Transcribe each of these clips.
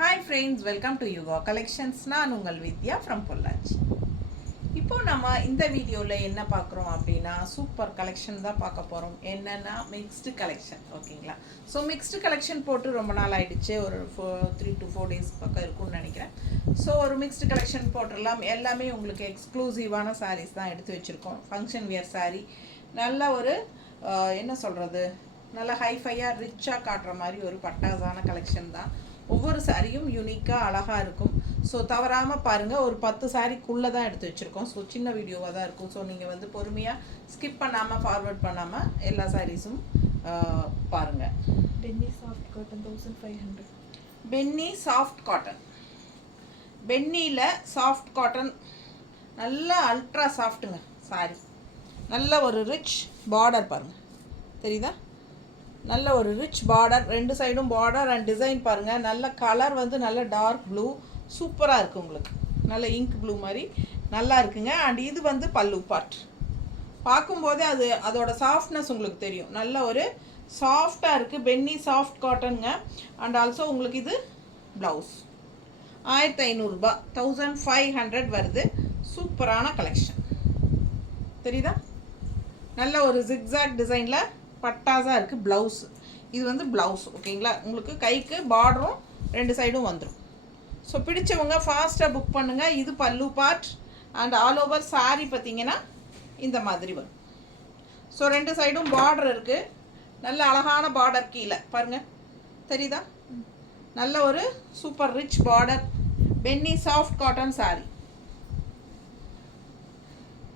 Hi friends, welcome to Yuga collections. நான் உங்கள் வித்யா from Pollachi. இப்போது நம்ம இந்த வீடியோவில் என்ன பார்க்குறோம் அப்படின்னா சூப்பர் கலெக்ஷன் தான் பார்க்க போகிறோம். என்னென்னா மிக்ஸ்டு கலெக்ஷன். ஓகேங்களா? ஸோ மிக்ஸ்டு கலெக்ஷன் போட்டு ரொம்ப நாள் ஆகிடுச்சு, ஒரு 3 to 4 days பக்கம் இருக்கும்னு நினைக்கிறேன். ஸோ ஒரு மிக்ஸ்டு கலெக்ஷன் போட்டுடலாம். எல்லாமே உங்களுக்கு எக்ஸ்க்ளூசிவான சாரீஸ் தான் எடுத்து வச்சுருக்கோம். ஃபங்க்ஷன் வியர் சாரீ, நல்ல ஒரு என்ன சொல்கிறது, நல்லா ஹைஃபையாக ரிச்சாக காட்டுற மாதிரி ஒரு பட்டாசான கலெக்ஷன் தான். ஒவ்வொரு சாரியும் யூனிக்காக அழகாக இருக்கும். ஸோ தவறாமல் பாருங்கள். ஒரு 10 சாரிக்குள்ளே தான் எடுத்து வச்சுருக்கோம். ஸோ சின்ன வீடியோவாக தான் இருக்கும். ஸோ நீங்கள் வந்து பொறுமையாக ஸ்கிப் பண்ணாமல் ஃபார்வர்ட் பண்ணாமல் எல்லா சாரீஸும் பாருங்கள். பென்னி சாஃப்ட் காட்டன் 1500. பென்னி சாஃப்ட் காட்டன். பென்னியில் சாஃப்ட் காட்டன், நல்ல அல்ட்ரா சாஃப்ட்டுங்க சாரி. நல்ல ஒரு ரிச் பார்டர் பாருங்கள், தெரியுதா? நல்ல ஒரு ரிச் பார்டர், 2 சைடும் பார்டர் அண்ட் டிசைன் பாருங்கள். நல்ல கலர் வந்து நல்ல டார்க் ப்ளூ, சூப்பராக இருக்குது உங்களுக்கு. நல்ல இங்க் ப்ளூ மாதிரி நல்லா இருக்குங்க. அண்ட் இது வந்து பல்லு பார்ட். பார்க்கும்போதே அதோட சாஃப்ட்னஸ் உங்களுக்கு தெரியும். நல்ல ஒரு சாஃப்டாக இருக்குது. பென்னி சாஃப்ட் காட்டனுங்க. அண்ட் ஆல்சோ உங்களுக்கு இது ப்ளவுஸ் 1500 ரூபாய், 1500 வருது. சூப்பரான கலெக்ஷன், தெரியுதா? நல்ல ஒரு ஜிக்ஸாக் டிசைனில் பட்டாஸாக இருக்குது. ப்ளவுஸ் இது வந்து ப்ளவுஸ். ஓகேங்களா? உங்களுக்கு கைக்கு பார்டரும் 2 சைடும் வந்துடும். ஸோ பிடிச்சவங்க ஃபாஸ்ட்டாக புக் பண்ணுங்கள். இது பல்லு part and all over sorry பார்த்தீங்கன்னா இந்த மாதிரி வரும். ஸோ 2 சைடும் பார்டர் இருக்குது. நல்ல அழகான பார்டர் கீழே பாருங்கள், தெரியுதா? நல்ல ஒரு super rich border. Penny soft cotton sari,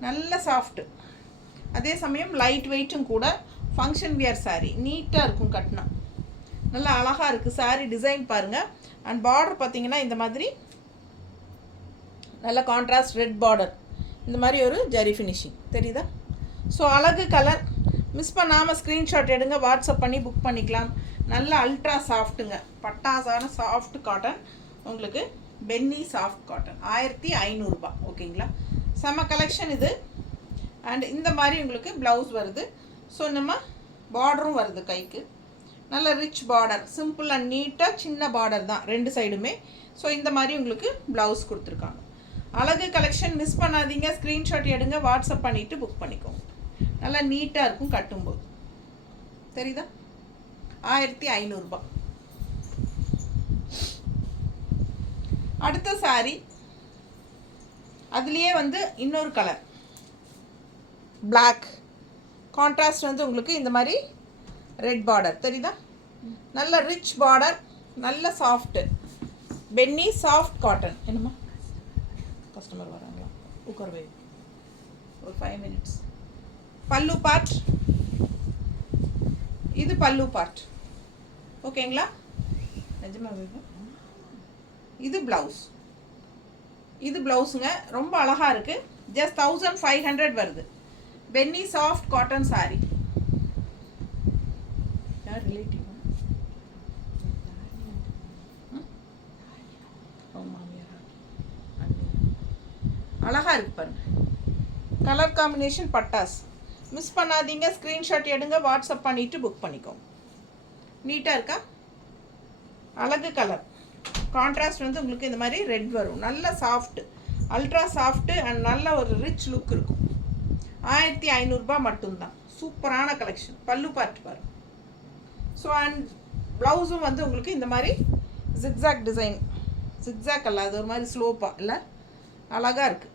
நல்ல சாஃப்ட்டு, அதே சமயம் லைட் வெயிட்டும் கூட. ஃபங்க்ஷன் வியர் சாரீ, நீட்டாக இருக்கும் கட்டினா. நல்லா அழகாக இருக்குது சாரீ. டிசைன் பாருங்கள். அண்ட் பார்டர் பார்த்தீங்கன்னா இந்த மாதிரி நல்ல கான்ட்ராஸ்ட் ரெட் பார்டர், இந்த மாதிரி ஒரு ஜரி ஃபினிஷிங், தெரியுதா? ஸோ அழகு கலர். மிஸ் பண்ணாமல் ஸ்க்ரீன்ஷாட் எடுங்க, வாட்ஸ்அப் பண்ணி புக் பண்ணிக்கலாம். நல்ல அல்ட்ரா சாஃப்ட்டுங்க, பட்டாசான சாஃப்ட் காட்டன். உங்களுக்கு பென்னி சாஃப்ட் காட்டன் 1500 ரூபாய். ஓகேங்களா? செம்ம கலெக்ஷன் இது. அண்ட் இந்த மாதிரி உங்களுக்கு ப்ளவுஸ் வருது. ஸோ நம்ம பார்டரும் வருது கைக்கு. நல்ல ரிச் பார்டர், சிம்பிள் அண்ட் நீட்டாக சின்ன பார்டர் தான் 2 சைடுமே. ஸோ இந்த மாதிரி உங்களுக்கு ப்ளவுஸ் கொடுத்துருக்காங்க. அழகு கலெக்ஷன், மிஸ் பண்ணாதீங்க. ஸ்க்ரீன்ஷாட் எடுங்க, வாட்ஸ்அப் பண்ணிவிட்டு புக் பண்ணிக்கோங்க. நல்லா நீட்டாக இருக்கும் கட்டும்போது, தெரியுதா? 1500 ரூபாய். அடுத்த சாரி, அதுலேயே வந்து இன்னொரு கலர் பிளாக் கான்ட்ராஸ்ட் வந்து உங்களுக்கு இந்த மாதிரி ரெட் பார்டர், தெரியுதா? நல்ல ரிச் பார்டர், நல்ல சாஃப்ட்டு. Penny soft cotton. என்னம்மா கஸ்டமர் வராங்களா? உட்கார்வே ஒரு 5 minutes. பல்லு பார்ட், இது பல்லு பார்ட். ஓகேங்களா? நிஜமாவே இது ப்ளவுஸ். இது ப்ளவுஸுங்க, ரொம்ப அழகாக இருக்குது. ஜஸ்ட் 1500 வருது. பென்னி சாஃப்ட் காட்டன் சாரி. யார் ரிலேட்டிவ்? அழகாக இருக்கு பாருங்க. கலர் காம்பினேஷன் பட்டாஸ். மிஸ் பண்ணாதீங்க. ஸ்க்ரீன்ஷாட் எடுங்க, வாட்ஸ்அப் பண்ணிவிட்டு புக் பண்ணிக்கோங்க. நீட்டாக இருக்கா? அழகு கலர். கான்ட்ராஸ்ட் வந்து உங்களுக்கு இந்த மாதிரி ரெட் வரும். நல்ல சாஃப்ட்டு, அல்ட்ரா சாஃப்ட்டு அண்ட் நல்ல ஒரு ரிச் லுக் இருக்கும். 1500 ரூபாய் மட்டும்தான். சூப்பரான கலெக்ஷன். பல்லு பார்ட் பாருங்க. ஸோ அண்ட் ப்ளவுஸும் வந்து உங்களுக்கு இந்த மாதிரி ஜிக்ஸாக் டிசைன். ஜிக்ஸாக் அல்ல, அது ஒரு மாதிரி ஸ்லோப்பாக இல்லை, அழகாக இருக்குது,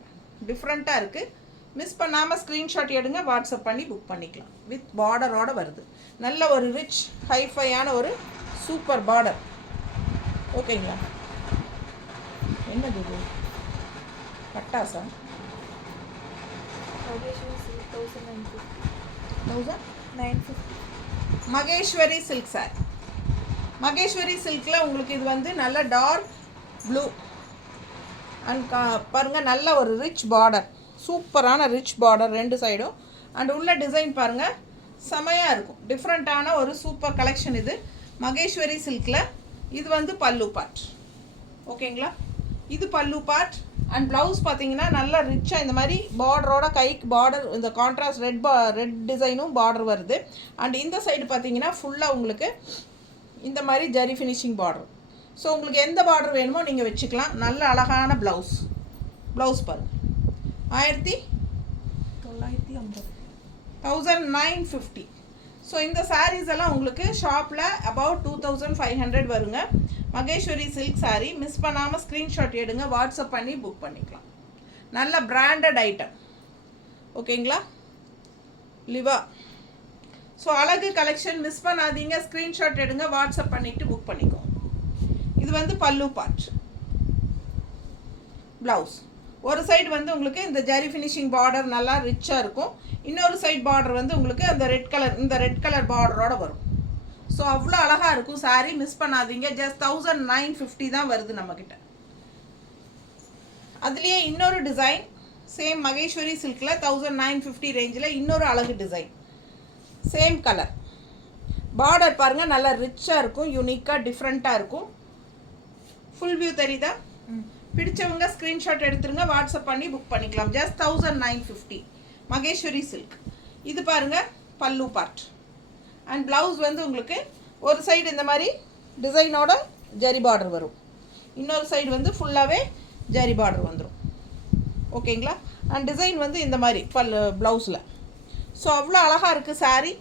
டிஃப்ரெண்ட்டாக இருக்குது. மிஸ் பண்ணாமல் ஸ்க்ரீன்ஷாட் எடுங்க, வாட்ஸ்அப் பண்ணி புக் பண்ணிக்கலாம். வித் பார்டரோடு வருது. நல்ல ஒரு ரிச் ஹைஃபையான ஒரு சூப்பர் பார்டர். ஓகேங்களா? என்னது இது? பட்டாசா? மகேஸ்வரி சில்க் சாரி. மகேஸ்வரி சில்கில் உங்களுக்கு இது வந்து நல்ல டார்க் ப்ளூ அண்ட் பாருங்கள், நல்ல ஒரு ரிச் பார்டர், சூப்பரான ரிச் பார்டர் 2 சைடும். அண்ட் உள்ள டிசைன் பாருங்கள், செமையாக இருக்கும். டிஃப்ரெண்ட்டான ஒரு சூப்பர் கலெக்ஷன் இது. மகேஸ்வரி சில்கில் இது வந்து பல்லு பார்ட். ஓகேங்களா? இது பல்லு பார்ட். அண்ட் ப்ளவுஸ் பார்த்தீங்கன்னா நல்லா ரிச்சாக இந்த மாதிரி பார்டரோட கைக்கு பார்டர், இந்த கான்ட்ராஸ்ட் ரெட் டிசைனும் பார்டர் வருது. அண்ட் இந்த சைடு பார்த்தீங்கன்னா ஃபுல்லாக உங்களுக்கு இந்த மாதிரி ஜரி ஃபினிஷிங் பார்டர். ஸோ உங்களுக்கு எந்த பார்டர் வேணுமோ நீங்கள் வச்சுக்கலாம். நல்ல அழகான ப்ளவுஸ். ப்ளவுஸ் பாருங்கள் 1950. 1950. ஸோ இந்த சாரீஸ் எல்லாம் உங்களுக்கு ஷாப்பில் அபவுட் 2500 வருங்க. Maheswari silk saree. மிஸ் பண்ணாமல் ஸ்க்ரீன்ஷாட் எடுங்க, வாட்ஸ்அப் பண்ணி புக் பண்ணிக்கலாம். நல்ல பிராண்டட் ஐட்டம். ஓகேங்களா? லிவா. ஸோ அழகு கலெக்ஷன் மிஸ் பண்ணாதீங்க, ஸ்க்ரீன்ஷாட் எடுங்க, வாட்ஸ்அப் பண்ணிவிட்டு புக் பண்ணிக்கோங்க. இது வந்து பல்லு பார்ட். ப்ளவுஸ் ஒரு சைடு வந்து உங்களுக்கு இந்த ஜரி ஃபினிஷிங் பார்டர் நல்லா ரிச்சாக இருக்கும். இன்னொரு சைடு பார்டர் வந்து உங்களுக்கு அந்த இந்த ரெட் கலர் பார்டரோட வரும். ஸோ அவ்வளோ அழகாக இருக்கும் saree. மிஸ் பண்ணாதீங்க. ஜஸ்ட் 1950 தான் வருது நம்மக்கிட்ட. அதுலேயே இன்னொரு டிசைன் சேம் மகேஸ்வரி சில்கில் 1950 ரேஞ்சில் இன்னொரு அழகு டிசைன். Same colour. பார்டர் பாருங்கள், நல்லா ரிச்சாக இருக்கும், யூனிக்காக டிஃப்ரெண்ட்டாக இருக்கும். ஃபுல் வியூ தெரியுதா? பிடிச்சவங்க ஸ்க்ரீன்ஷாட் எடுத்துருங்க, வாட்ஸ்அப் பண்ணி புக் பண்ணிக்கலாம். Just 1950 Maheswari silk. இது பாருங்கள் பல்லு பார்ட். அண்ட் ப்ளவுஸ் வந்து உங்களுக்கு ஒரு சைடு இந்த மாதிரி டிசைனோட ஜரி பார்டர் வரும், இன்னொரு சைடு வந்து ஃபுல்லாகவே ஜரி பார்டர் வந்துடும். ஓகேங்களா? அண்ட் டிசைன் வந்து இந்த மாதிரி ப்ளவுஸில். ஸோ அவ்வளோ அழகாக இருக்குது saree.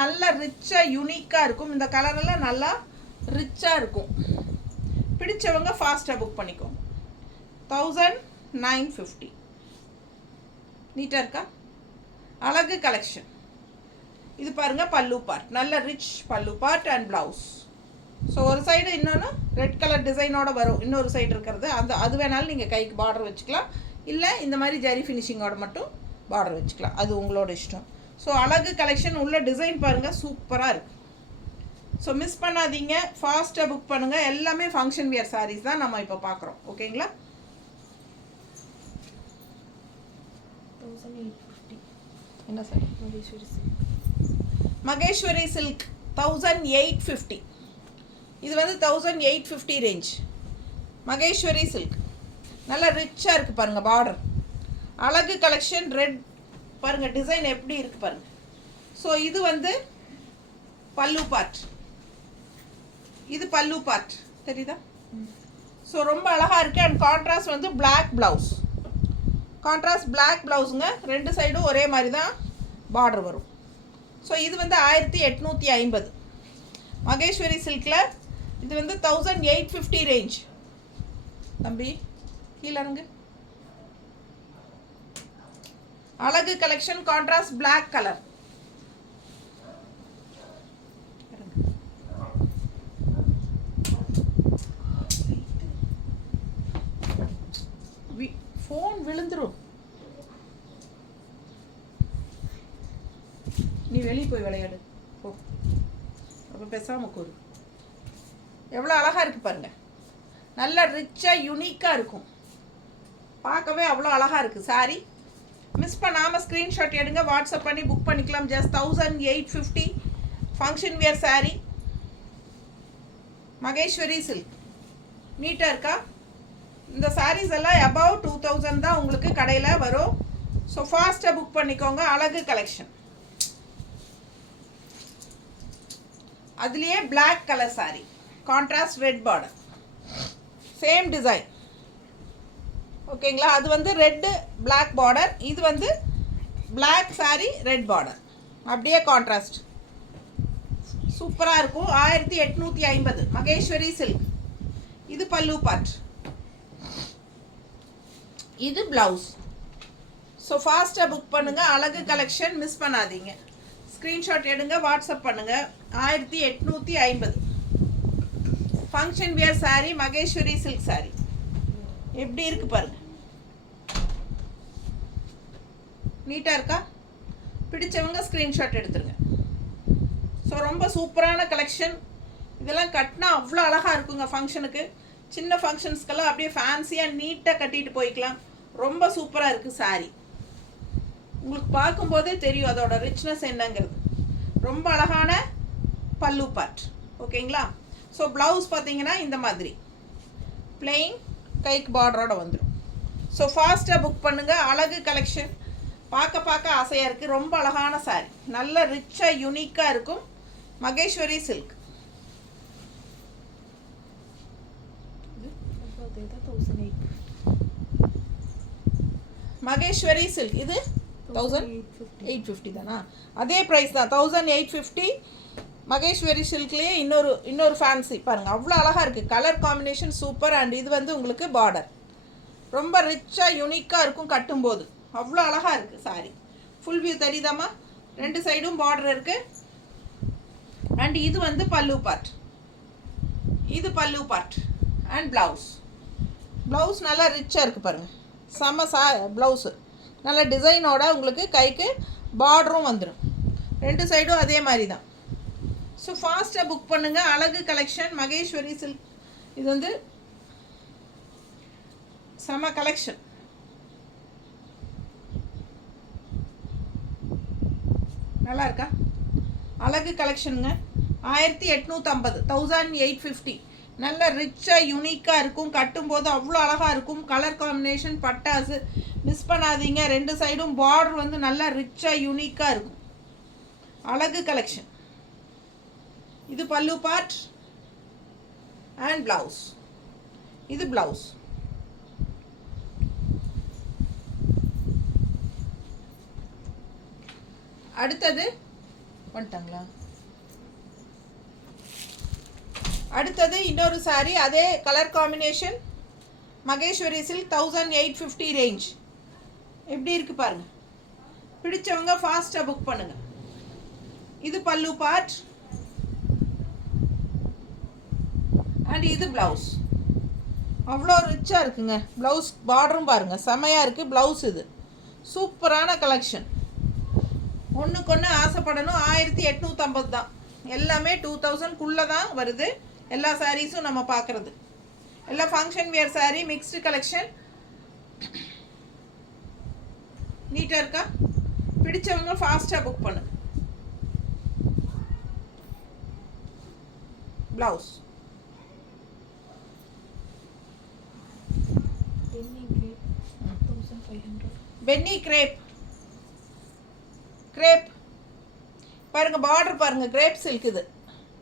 நல்லா ரிச்சாக யூனிக்காக இருக்கும். இந்த கலரெல்லாம் நல்லா ரிச்சாக இருக்கும். பிடிச்சவங்க ஃபாஸ்ட்டாக புக் பண்ணிக்கோங்க. 1950. நீட்டாக இருக்கா? அழகு கலெக்ஷன். இது பாருங்கள் பல்லு பார்ட். நல்ல ரிச் பல்லு பார்ட் அண்ட் ப்ளவுஸ். ஸோ ஒரு சைடு இன்னொன்று ரெட் கலர் டிசைனோட வரும், இன்னொரு சைடு இருக்கிறது அது வேணாலும் நீங்கள் கைக்கு பார்டர் வச்சுக்கலாம், இல்லை இந்த மாதிரி ஜரி ஃபினிஷிங்கோட மட்டும் பார்டர் வச்சுக்கலாம், அது உங்களோட இஷ்டம். ஸோ அழகு கலெக்ஷன். உள்ள டிசைன் பாருங்கள், சூப்பராக இருக்குது. ஸோ மிஸ் பண்ணாதீங்க, ஃபாஸ்ட்டாக புக் பண்ணுங்கள். எல்லாமே ஃபங்க்ஷன் வியர் sarees தான் நம்ம இப்போ பார்க்குறோம். ஓகேங்களா? 1850. என்ன sir? Maheswari silk. Maheswari silk 1850. இது வந்து 1850 ரேஞ்ச். மகேஸ்வரி சில்க் நல்லா ரிச்சாக இருக்குது பாருங்கள் பார்டர். அழகு கலெக்ஷன். ரெட் பாருங்கள் டிசைன் எப்படி இருக்குது பாருங்கள். ஸோ இது வந்து பல்லு பார்ட். இது பல்லு பார்ட் தெரியுதா? ஸோ ரொம்ப அழகாக இருக்குது. அண்ட் கான்ட்ராஸ்ட் வந்து பிளாக் ப்ளவுஸ். கான்ட்ராஸ்ட் பிளாக் ப்ளவுஸுங்க. ரெண்டு சைடும் ஒரே மாதிரி தான் பார்டர் வரும். ஸோ இது வந்து 1850 மகேஸ்வரி சில்கில். இது வந்து 1850 ரேஞ்ச். தம்பி கீழே இருங்க. அழகு collection. Contrast black colour. Phone விழுந்துரும். நீ வெளியே போய் விளையாடு போ. அப்போ பேசாமல் கூறு. எவ்வளோ அழகாக இருக்குது பாருங்கள். நல்லா ரிச்சாக யூனிக்காக இருக்கும். பார்க்கவே அவ்வளோ அழகாக இருக்குது saree. மிஸ் பண்ணாமல் ஸ்க்ரீன்ஷாட் எடுங்க, வாட்ஸ்அப் பண்ணி புக் பண்ணிக்கலாம். Just 1850 function wear saree. Maheswari silk. நீட்டாக இருக்கா? இந்த sarees எல்லாம் அபவ் 2000 தான் உங்களுக்கு கடையில் வரும். ஸோ ஃபாஸ்ட்டாக புக் பண்ணிக்கோங்க. அழகு கலெக்ஷன். அதுலேயே black colour saree. Contrast red border. Same design. ஓகேங்களா? அது வந்து ரெட்டு பிளாக் பார்டர், இது வந்து பிளாக் saree ரெட் பார்டர். அப்படியே கான்ட்ராஸ்ட் சூப்பராக இருக்கும். 1850 மகேஸ்வரி சில்க். இது பல்லு பார்ட். இது ப்ளவுஸ். ஸோ ஃபாஸ்ட்டாக புக் பண்ணுங்கள். அழகு கலெக்ஷன் மிஸ் பண்ணாதீங்க. ஸ்க்ரீன்ஷாட் எடுங்க, வாட்ஸ்அப் பண்ணுங்கள். 1850 function wear saree Maheswari silk saree. எப்படி இருக்குது பாருங்கள். நீட்டாக இருக்கா? பிடிச்சவங்க ஸ்க்ரீன்ஷாட் எடுத்துருங்க. ஸோ ரொம்ப சூப்பரான கலெக்ஷன். இதெல்லாம் கட்டினா அவ்வளோ அழகாக இருக்குங்க ஃபங்க்ஷனுக்கு. சின்ன ஃபங்க்ஷன்ஸ்க்கெல்லாம் அப்படியே ஃபேன்சியாக நீட்டாக கட்டிட்டு போய்க்கலாம். ரொம்ப சூப்பராக இருக்குது saree. உங்களுக்கு பார்க்கும்போதே தெரியும் அதோட ரிச்னஸ் என்னங்கிறது. ரொம்ப அழகான பல்லு பார்ட். ஓகேங்களா? ஸோ ப்ளவுஸ் பார்த்தீங்கன்னா இந்த மாதிரி பிளெயின் கைக்கு பார்டரோட வந்துடும். ஸோ ஃபாஸ்ட்டாக புக் பண்ணுங்கள். அழகு கலெக்ஷன். பார்க்க ஆசையாக இருக்குது. ரொம்ப அழகான saree. நல்ல ரிச்சாக யூனிக்காக இருக்கும். மகேஸ்வரி சில்க். அதே தான் 1850. மகேஸ்வரி சில்க் இது 1850 தானா? அதே ப்ரைஸ் தான், 1850. மகேஸ்வரி சில்க்லேயே இன்னொரு ஃபேன்சி பாருங்கள், அவ்வளோ அழகாக இருக்குது. Colour combination super. அண்ட் இது வந்து உங்களுக்கு பார்டர் ரொம்ப ரிச்சாக யூனிக்காக இருக்கும் கட்டும்போது. அவ்வளோ அழகாக இருக்குது சாரி. Full view தெரியுதாம்மா? ரெண்டு சைடும் பார்டர் இருக்குது. அண்ட் இது வந்து பல்லு பார்ட். இது பல்லு பார்ட் அண்ட் ப்ளவுஸ் நல்லா ரிச்சாக இருக்குது பாருங்கள். செம்ம ப்ளவுஸு நல்ல டிசைனோட உங்களுக்கு கைக்கு பார்டரும் வந்துடும். ரெண்டு சைடும் அதே மாதிரி தான். ஸோ ஃபாஸ்ட்டாக புக் பண்ணுங்கள். அழகு கலெக்ஷன் மகேஸ்வரி சில்க். இது வந்து செம்ம கலெக்ஷன். நல்லா இருக்கா? அழகு கலெக்ஷனுங்க. 1850, 1850. நல்ல ரிச்சாக யூனிக்காக இருக்கும். கட்டும்போது அவ்வளோ அழகாக இருக்கும். கலர் காம்பினேஷன் பட்டாசு மிஸ் பண்ணாதீங்க. ரெண்டு சைடும் பார்டர் வந்து நல்லா ரிச்சாக யூனிக்காக இருக்கும். அழகு கலெக்ஷன். இது பல்லு பார்ட் அண்ட் ப்ளவுஸ். இது ப்ளவுஸ். அடுத்தது வந்துட்டாங்களா? அடுத்தது இன்னொரு சாரீ, அதே colour combination Maheswari silk 1850 range. எப்படி இருக்குது பாருங்கள். பிடிச்சவங்க ஃபாஸ்ட்டாக புக் பண்ணுங்கள். இது பல்லு பார்ட் அண்ட் இது ப்ளவுஸ். அவ்வளோ ரிச்சாக இருக்குங்க. ப்ளவுஸ் பார்டரும் பாருங்கள் செமையாக இருக்குது. ப்ளவுஸ் இது சூப்பரான கலெக்ஷன். ஒன்றுக்கு ஒன்று ஆசைப்படணும். 1850 தான். எல்லாமே 2000க்குள்ளே தான் வருது. எல்லா சாரீஸும் நம்ம பார்க்குறது எல்லாம் function wear sari, mixed collection. நீட்டாக இருக்கா? பிடிச்சவங்க ஃபாஸ்ட்டாக புக் பண்ணுங்க. ப்ளவுஸ் பென்னி கிரேப் பாருங்கள். பார்டர் பாருங்கள். Grape silk. இது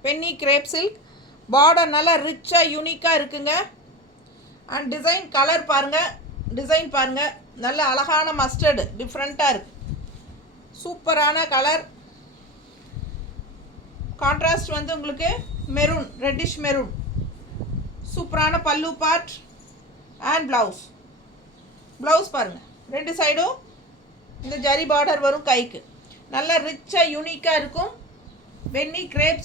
பென்னி கிரேப் சில்க். பார்டர் நல்லா ரிச்சாக யூனிக்காக இருக்குங்க. அண்ட் டிசைன் கலர் பாருங்கள். டிசைன் பாருங்கள். நல்ல அழகான மஸ்டர்டு டிஃப்ரெண்ட்டாக இருக்குது. சூப்பரான கலர். கான்ட்ராஸ்ட் வந்து உங்களுக்கு மெரூன், ரெட்டிஷ் மெரூன். சூப்பரான பல்லு பார்ட் அண்ட் ப்ளவுஸ் பாருங்கள். ரெண்டு சைடும் இந்த ஜரி பார்டர் வரும் கைக்கு. நல்லா ரிச்சாக யூனிக்காக இருக்கும். Penny crepe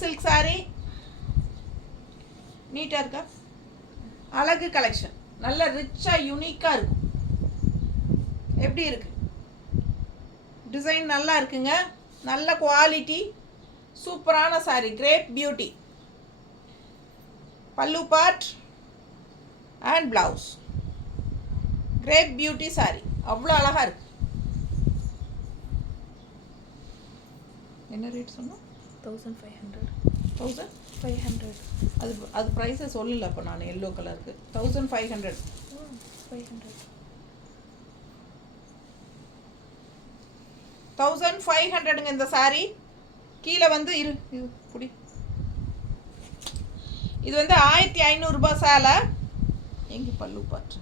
silk sari. நீட்டாக இருக்கா? அழகு கலெக்ஷன். நல்ல ரிச்சாக யூனிக்காக இருக்கும். எப்படி இருக்கு? டிசைன் நல்லா இருக்குங்க. நல்ல குவாலிட்டி. சூப்பரான சாரி. Crepe beauty. பல்லு part and blouse. Crepe beauty sari. அவ்வளோ அழகாக இருக்கு. என்ன ரேட் சொன்னோம்? 1500. 1500. அது ப்ரைஸை சொல்லல. அப்போ நான் எல்லோ கலருக்கு 1500. 1500ங்க இந்த சாரி. கீழே வந்து புடி. இது வந்து 1500 ரூபாய் சேலை. எங்கே பல்லு பாட்டு?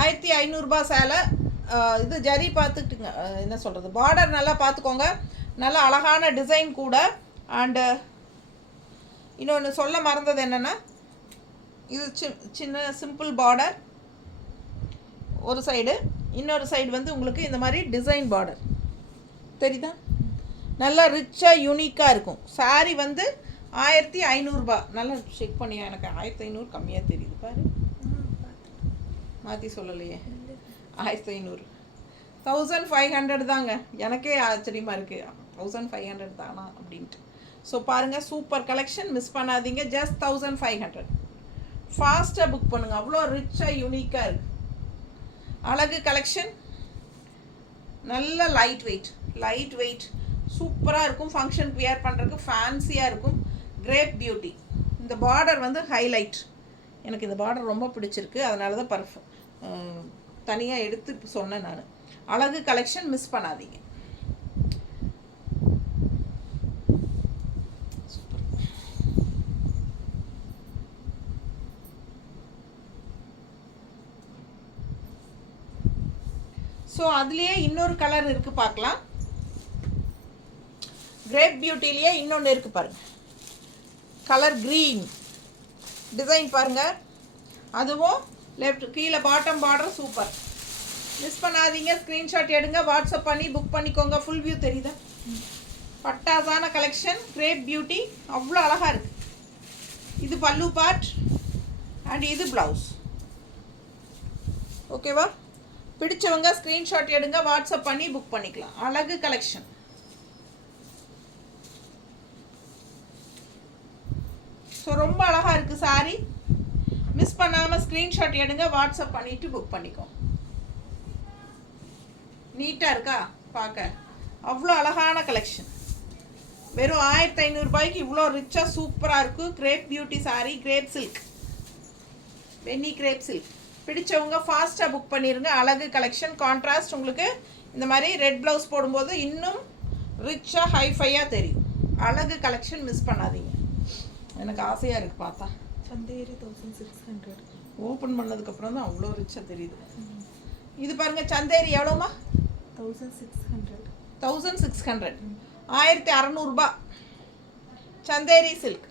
1500 ரூபாய் சேலை. இது ஜரி பார்த்துட்டுங்க, என்ன சொல்கிறது, பார்டர் நல்லா பார்த்துக்கோங்க. நல்லா அழகான டிசைன் கூட. அண்டு இன்னொன்று சொல்ல மறந்தது என்னென்னா, இது சின்ன சிம்பிள் பார்டர் ஒரு சைடு, இன்னொரு சைடு வந்து உங்களுக்கு இந்த மாதிரி டிசைன் பார்டர் தெரியுதா? நல்லா ரிச்சாக யூனிக்காக இருக்கும். சாரி வந்து 1500 ரூபாய். நல்லா செக் பண்ணியா? எனக்கு 1500 கம்மியாக தெரியுது பாரு. மாற்றி சொல்லலையே. 1500. 1500 தாங்க. எனக்கே ஆச்சரியமாக இருக்குது. 1500 தானா அப்படின்ட்டு. ஸோ பாருங்கள், சூப்பர் கலெக்ஷன். மிஸ் பண்ணாதீங்க. ஜஸ்ட் 1500. ஃபாஸ்ட்டாக புக் பண்ணுங்கள். அவ்வளோ ரிச்சாக யூனிக்காக இருக்குது. அழகு கலெக்ஷன். நல்ல லைட் வெயிட் சூப்பராக இருக்கும். ஃபங்க்ஷனுக்கு வியர் பண்ணுறதுக்கு ஃபேன்சியாக இருக்கும். Crepe beauty. இந்த பார்டர் வந்து ஹைலைட். எனக்கு இந்த பார்டர் ரொம்ப பிடிச்சிருக்கு. அதனால தான் தனியாக எடுத்து சொன்னேன் நான். அழகு கலெக்ஷன். மிஸ் பண்ணாதீங்க. ஸோ அதுலேயே இன்னொரு கலர் இருக்குது பார்க்கலாம். கிரேப் பியூட்டிலேயே இன்னொன்று இருக்குது பாருங்கள், கலர் க்ரீன் டிசைன் பாருங்கள். அதுவும் லெஃப்ட் கீழே பாட்டம் பார்டர் சூப்பர். மிஸ் பண்ணாதீங்க, ஸ்க்ரீன்ஷாட் எடுங்க, வாட்ஸ்அப் பண்ணி புக் பண்ணிக்கோங்க. ஃபுல் வியூ தெரியுதா? பட்டாசான கலெக்ஷன், கிரேப் பியூட்டி, அவ்வளோ அழகாக இருக்குது. இது பல்லு பார்ட் அண்ட் இது ப்ளவுஸ். ஓகேவா? பிடிச்சவங்க ஸ்க்ரீன்ஷாட் எடுங்க, வாட்ஸ்அப் பண்ணி புக் பண்ணிக்கலாம். அழகு கலெக்ஷன். ஸோ ரொம்ப அழகாக இருக்குது சாரி. மிஸ் பண்ணாமல் ஸ்க்ரீன்ஷாட் எடுங்க, வாட்ஸ்அப் பண்ணிவிட்டு புக் பண்ணிக்கோங்க. நீட்டாக இருக்கா பார்க்க? அவ்வளோ அழகான கலெக்ஷன். வெறும் 1500 ரூபாய்க்கு இவ்வளோ ரிச்சாக சூப்பராக இருக்கும். Crepe beauty sari, crepe silk, வெண்ணி கிரேப் சில்க். பிடிச்சவங்க ஃபாஸ்ட்டாக புக் பண்ணிடுங்க. அழகு கலெக்ஷன். கான்ட்ராஸ்ட் உங்களுக்கு இந்த மாதிரி ரெட் ப்ளவுஸ் போடும்போது இன்னும் ரிச்சாக ஹைஃபையாக தெரியும். அழகு கலெக்ஷன், மிஸ் பண்ணாதீங்க. எனக்கு ஆசையாக இருக்குது பார்த்தா. சந்தேரி 1600. ஓப்பன் பண்ணதுக்கப்புறம் தான் அவ்வளோ ரிச்சாக தெரியுது. இது பாருங்கள், சந்தேரி எவ்வளோமா? 1600. 1600, 1600 ரூபாய். சந்தேரி சில்க்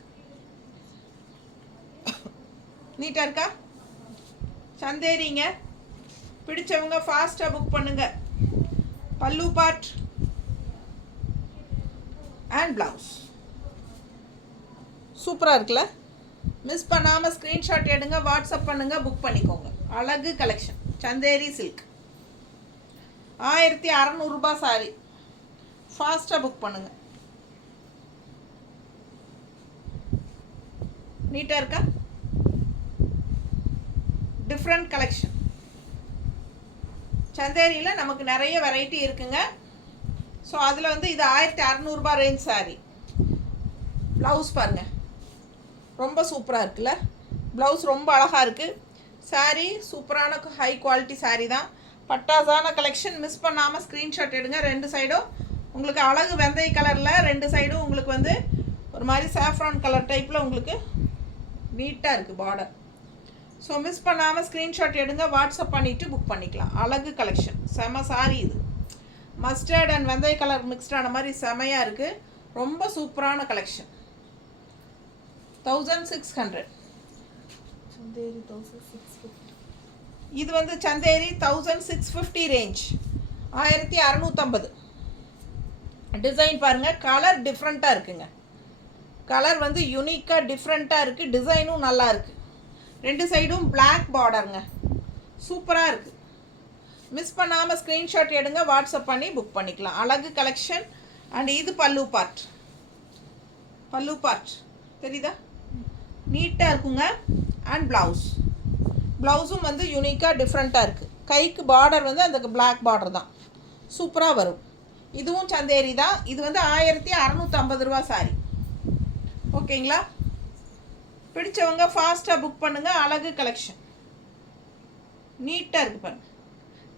நீட்டாக இருக்கா? சந்தேரிங்க. பிடிச்சவங்க ஃபாஸ்ட்டாக புக் பண்ணுங்க. பல்லு பார்ட் அண்ட் ப்ளவுஸ் சூப்பராக இருக்குல்ல? மிஸ் பண்ணாமல் ஸ்க்ரீன்ஷாட் எடுங்க, வாட்ஸ்அப் பண்ணுங்கள், புக் பண்ணிக்கோங்க. அழகு கலெக்ஷன், சந்தேரி சில்க். 1600 ரூபாய் சாரி. ஃபாஸ்ட்டாக புக் பண்ணுங்கள். நீட்டாக இருக்கா? Different collection. சந்தேரியில் நமக்கு நிறைய வெரைட்டி இருக்குங்க. ஸோ அதில் வந்து இது 1600 ரூபாய் ரேஞ்ச் சாரி. ப்ளவுஸ் பாருங்கள், ரொம்ப சூப்பராக இருக்குல்ல? ப்ளவுஸ் ரொம்ப அழகாக இருக்குது. சாரி சூப்பரான ஹை குவாலிட்டி சாரி தான். பட்டாசான கலெக்ஷன். மிஸ் பண்ணாமல் ஸ்க்ரீன்ஷாட் எடுங்க. ரெண்டு சைடும் உங்களுக்கு அழகு வெந்தய கலரில், ரெண்டு சைடும் உங்களுக்கு வந்து ஒரு மாதிரி சாஃப்ரான் கலர் டைப்பில் உங்களுக்கு நீட்டாக இருக்குது பார்டர். ஸோ மிஸ் பண்ணாமல் ஸ்க்ரீன்ஷாட் எடுங்க, வாட்ஸ்அப் பண்ணிவிட்டு புக் பண்ணிக்கலாம். அழகு கலெக்ஷன், செம சாரி. இது மஸ்டர்ட் அண்ட் வெந்தய கலர் மிக்ஸ்டான மாதிரி செமையாக இருக்குது. ரொம்ப சூப்பரான கலெக்ஷன். 1600. சந்தேரி 1650. இது வந்து சந்தேரி 1650 ரேஞ்ச். 1650. டிசைன் பாருங்கள், கலர் டிஃப்ரெண்ட்டாக இருக்குங்க. கலர் வந்து யூனிக்காக டிஃப்ரெண்ட்டாக இருக்குது. டிசைனும் நல்லா இருக்குது. ரெண்டு சைடும் பிளாக் பார்டருங்க, சூப்பராக இருக்குது. மிஸ் பண்ணாமல் ஸ்க்ரீன்ஷாட் எடுங்க, வாட்ஸ்அப் பண்ணி புக் பண்ணிக்கலாம். அழகு கலெக்ஷன். அண்ட் இது பல்லு பார்ட். பல்லு பார்ட் தெரியுதா? நீட்டாக இருக்குங்க. And blouse. ப்ளவுஸும் வந்து யூனிக்காக டிஃப்ரெண்ட்டாக இருக்குது. கைக்கு பார்டர் வந்து அந்த பிளாக் பார்டர் தான், சூப்பராக வரும். இதுவும் சந்தேரி தான். இது வந்து 1650 ரூபா சாரி. ஓகேங்களா? பிடிச்சவங்க ஃபாஸ்ட்டாக புக் பண்ணுங்கள். அழகு கலெக்ஷன். நீட்டாக இருக்குது பாருங்கள்.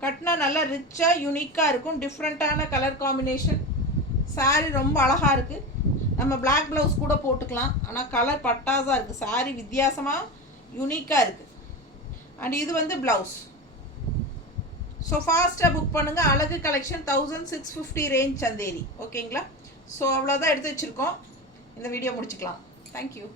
கட்டினா நல்லா ரிச்சாக யூனிக்காக இருக்கும். டிஃப்ரெண்ட்டான கலர் காம்பினேஷன். சாரி ரொம்ப அழகாக இருக்குது. நம்ம பிளாக் ப்ளவுஸ் கூட போட்டுக்கலாம். ஆனால் கலர் பட்டாஸாக இருக்குது. சாரி வித்தியாசமாக யூனிக்காக இருக்குது. அண்ட் இது வந்து ப்ளவுஸ். ஸோ ஃபாஸ்ட்டாக புக் பண்ணுங்கள். அழகு கலெக்ஷன். 1650 ரேஞ்ச் சந்தேரி. ஓகேங்களா? ஸோ அவ்வளோதான் எடுத்து வச்சுருக்கோம். இந்த வீடியோ முடிச்சுக்கலாம். தேங்க்யூ.